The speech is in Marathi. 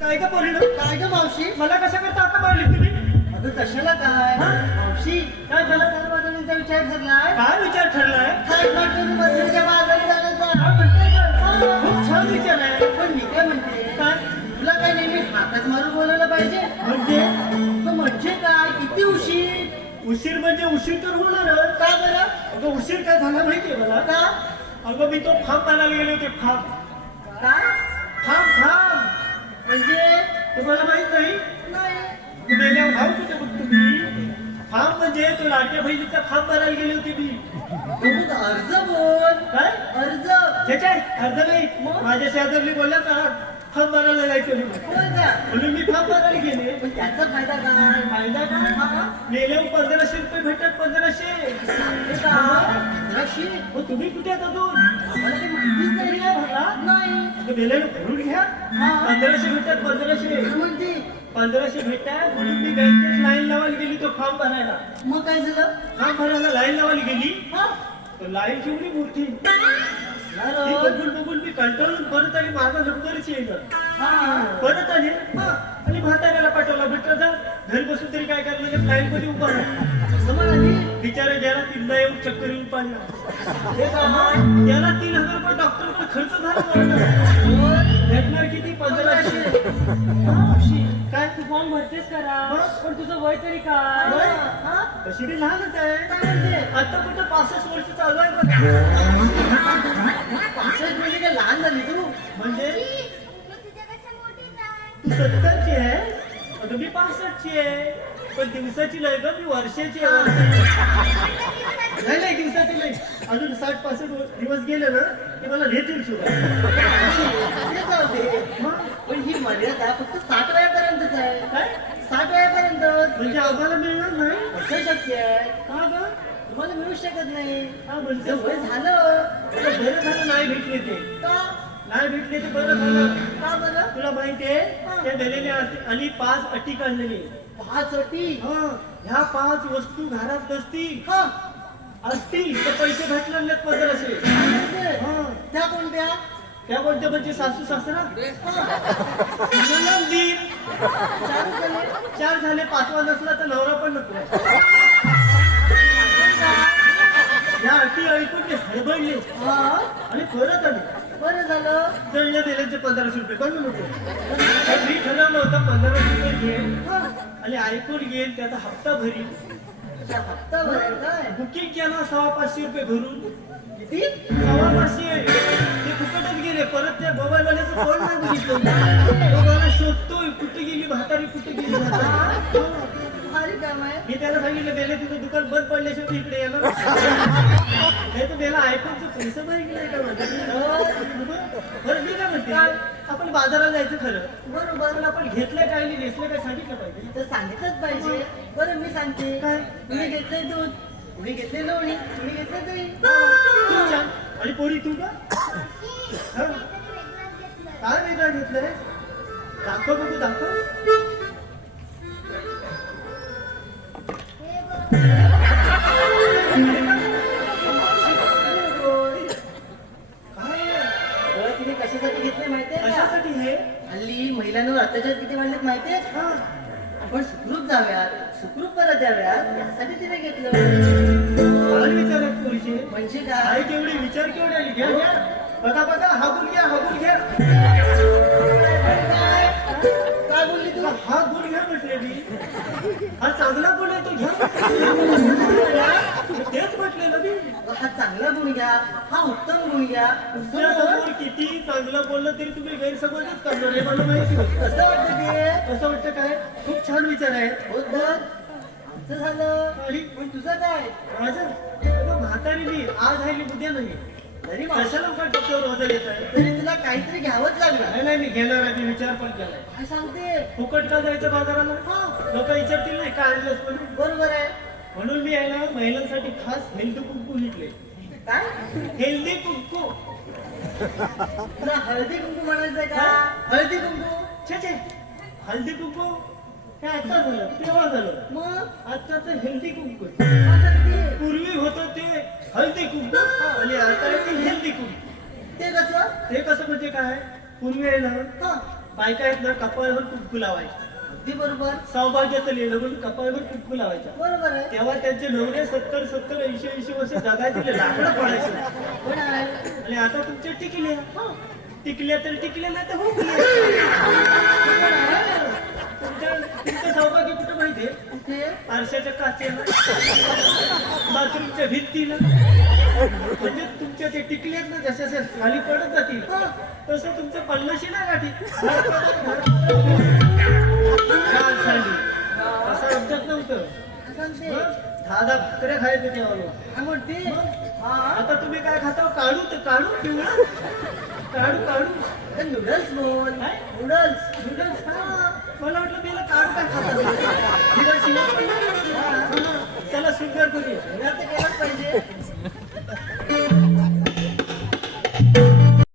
काय का पोरीनं? काय ग मावशी? मला कशा करता आता मारली तुम्ही? अगं कशाला काय? मावशी काय झालं? चार बाजूंचा विचार ठरलाय काय विचार ठरलाय काय पाठवून मजुरीच्या बाजारी जाण्याचा? खूप छान विचार आहे. पण मी काय म्हणते? काय? तुला काय नेहमी हातच मारून बोलायला पाहिजे? म्हणजे? तो म्हणजे काय? किती उशीर? उशीर म्हणजे उशीर तर होणारच. का बरं? अगं उशीर काय झाला माहितीये मला? का? अगं मी तो फार्म पाहायला गेले होते फार्म काय फार्म फार्म म्हणजे तुम्हाला माहीत नाही? नाही. मेल्यावर भाव कुठे बघ तुम्ही. फार्म म्हणजे तो लाडक्या बहिणीचा फार्म भरायला गेले होते मी. मग अर्ज बोल. काय? अर्ज. त्याच्या अर्ध नाही. माझ्या शेजारली बोलला का फार्म भरायला जायचं म्हणून. मी फार्म भरायला गेले. पण त्याचा फायदा काय? फायदा काय? मेल्यावर पंधराशे रुपये भेटतात पंधराशे? पंधराशे? मग तुम्ही कुठे आहेत अजून? आम्हाला काही माहितीच नाही रे भला. नाही. अगं पंधराशे भेटतात पंधराशे. म्हणते पंधराशे भेटतात म्हणून मी बँकेत लाईन लावायला गेली तो फॉर्म भरायला. मग काय झालं? फॉर्म भरायला लाईन लावायला गेली. लाईन केवढी मोठी. ती. बघून बघून मी कंटाळून परत आली माझा नंबरच येईल हा. परत आली. हा. आणि म्हाताऱ्याला पाठवला म्हटलं जा. घरी बसून तरी काय करणार? लाईन मध्ये उभा राहा. बिचारा ज्याला तीनदा येऊन चक्कर येऊन पाडला. हे? त्याला तीन हजार रुपये डॉक्टरकडे खर्च झाला. भेटणार किती? पंधराशे. काय तू फॉर्म भरतेस करा. पण तुझं वय तरी काय? तशी बी लहानच आहे? आता कुठं पासष्ट वर्ष चालू आहे बघा. पासष्ट म्हणजे काय लहान झाली तू? म्हणजे? तू सत्तरची आहे. अगं मी पासष्टची आहे. पण दिवसाची नाही ग मी वर्षाची आहे. नाही नाही दिवसाची नाही. अजून साठ पासष्ट दिवस गेले ना की मला घेतील सुद्धा. पण ही मर्यादा फक्त साठ वयापर्यंतच आहे. काय? साठ वयापर्यंत म्हणजे आम्हाला मिळणार नाही? असं शक्य आहे. का ग? तुम्हाला मिळू शकत नाही. का म्हणजे वय झालं. तुला बरं झालं नाही भेटले ते. का? नाही भेटले ते बरं झालं. का बरं? तुला माहितीये त्या बेलेने आणि पाच अटी काढलेली. पाच अटी? हा, ह्या पाच वस्तू घरात नसतील. हा. असतील तर पैसे भेटणार नाहीत पंधराशे काय म्हणते? हा, त्या कोणत्या त्या कोणत्या म्हणजे सासू सासरा. नंदी चार झाले. चार झाले पाचवा नसला तर नवरा पण नको. या अटी ऐकून ते हडबडले हा? आणि परत आले. बरं झालं. जळल्या दिल्याचे पंधराशे रुपये. पण नको तर मी ठरवलं होतं पंधराशे रुपये घेईन. आणि ऐकून घेईन त्याचा हप्ता भरीन. त्या हप्ता भरायचा आहे. बुकिंग केला सव्वा पाचशे रुपये भरून. किती? सव्वा पाचशे ते फुकटच गेले. परत त्या मोबाईल वाल्याचं कोण नाही बघितलं? तो मला शोधतोय. कुठे गेली म्हातारी? कुठे गेली म्हातारी? हो. भारी काम आहे. मी त्याला सांगितलं बेले तुझं दुकान बंद पडल्याशिवाय तू इकडे येणार नाही तर बेला आयफोनचं पैसे भरी गेले का म्हणतात बरं मी काय म्हणते? आपण बाजारात जायचं खरं. बरोबर. पण आपण घेतलं काय आणि नेसलं काय सांगितलं पाहिजे? तर सांगितलंच पाहिजे. बरं मी सांगते. काय? तुम्ही घेतले दूध. तुम्ही घेतले लोणी. तुम्ही घेतले दही. आणि पोरी तू का? हं? काय वेगळं घेतलंय? दाखव बघू दाखव. हल्ली महिलांवर अत्याचार किती वाढलेत माहितीये? हा. आपण सुखरूप जाव्यात सुखरूप परत याव्यात यासाठी तिने घेतलं. म्हणजे काय? केवढे विचार केवढे घ्या घ्या. बघा बघा हागून घ्या हागून घ्या. काय बोलली तुला हा गुण घ्या म्हटले मी हा चांगला गुण आहे तो घ्या. म्हटलेलं हा चांगला गुण घ्या हा उत्तम गुण घ्या किती चांगलं बोललं तरी तुम्ही गैरसमजच करणार आहे मला माहिती होतं. कसं वाटतं ते? कसं वाटतं काय? खूप छान विचार आहे. हो तर आमचं झालं. आणि पण तुझं काय? माझं? अगं म्हातारीने आज आहे आणि उद्या नाही. तरी कशाला उघड डोक्यावर वजन येत आहे? तरी तुला काहीतरी घ्यावंच लागलं नाही नाही मी घेणार आहे मी विचार पण केलाय. काय सांगते? फुकट का जायचं बाजाराला? हा. लोक विचारतील नाही काय आणलंस म्हणून बरोबर आहे. म्हणून मी आहे ना महिलांसाठी खास हेल्दी कुंकू घेतले. काय? हेल्दी कुंकू. तुला हळदी कुंकू म्हणायचंय का? हळदी कुंकू? छे छे. हल्दी कुंकू? हे आता झालं तेव्हा झालं. मग? आता तर हेल्दी कुंकू. आता ते- पूर्वी होतं ते हल्दी कुंकू आणि आता आहे ते हेल्दी कुंकू. ते कसं? ते कसं म्हणजे काय? पूर्वी आहे ना हा. बायका आहेत ना कपाळावर कुंकू लावायच्या. अगदी बरोबर. सौभाग्याचं लिहिलं म्हणून कपाळावर कुंकू लावायच्या. बरोबर आहे. तेव्हा त्यांचे नवरे सत्तर सत्तर ऐंशी ऐंशी वर्ष जगायचे लाकडं पडायचे. पण आहे. आणि आता तुमच्या टिकल्या. हो. टिकल्या तर टिकल्या नाही तर हो तुमच्या तुमचं सौभाग्य कुठं माहितीये कुठे? आरशाच्या काचेला. बाथरूमच्या भिंतीला. म्हणजे तुमच्या ते टिकल्यात ना जशा जशा खाली पडत जातील तसं तुमचं पन्नाशी ना गाठी. असं नव्हतं खायचे तेव्हा काय म्हणते आता तुम्ही काय खाता काढू तर काढू पिवळा काढू काढू नूडल्स बोल नूडल्स नूडल्स मला वाटलं मी काढू काय खाता त्याला स्वीकार हा, चला करूया पाहिजे.